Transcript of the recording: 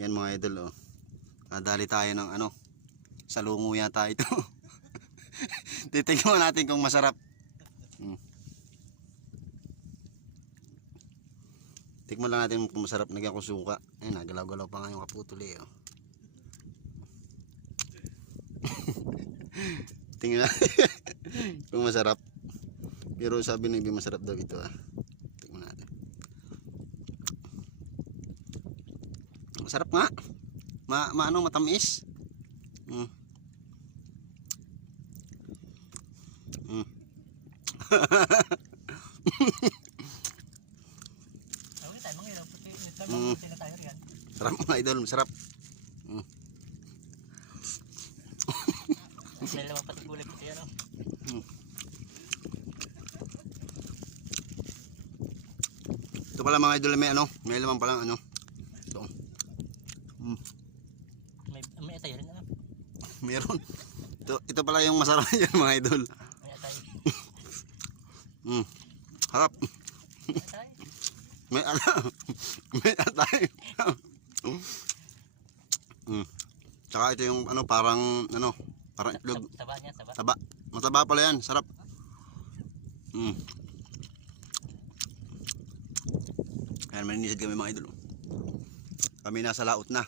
Yan mga idol, oh. Nadali tayo ng ano, salungo yata ito. Titignan natin kung masarap. Tikman lang natin kung masarap. Nagyan ko suka. Ayun, nagalaw-galaw pa nga yung kaputuli, oh. Tingnan natin kung masarap. Pero sabi ng iba masarap daw ito, ah. Tingnan natin. Masarap nga. Ano, matamis. Sarap mga idol, masarap. Ito pala mga idol, may ano, may lamang palang ano. Ito. May atay rin ano? Meron. Ito pala yung masarap yan mga idol. May atay. Harap. Atay. May atay. Tsaka ito yung ano, parang itlog. Taba niya, taba. Taba. Mataba pala yan, sarap. Ayan, maninisig kami mga idol. Kami nasa laot na.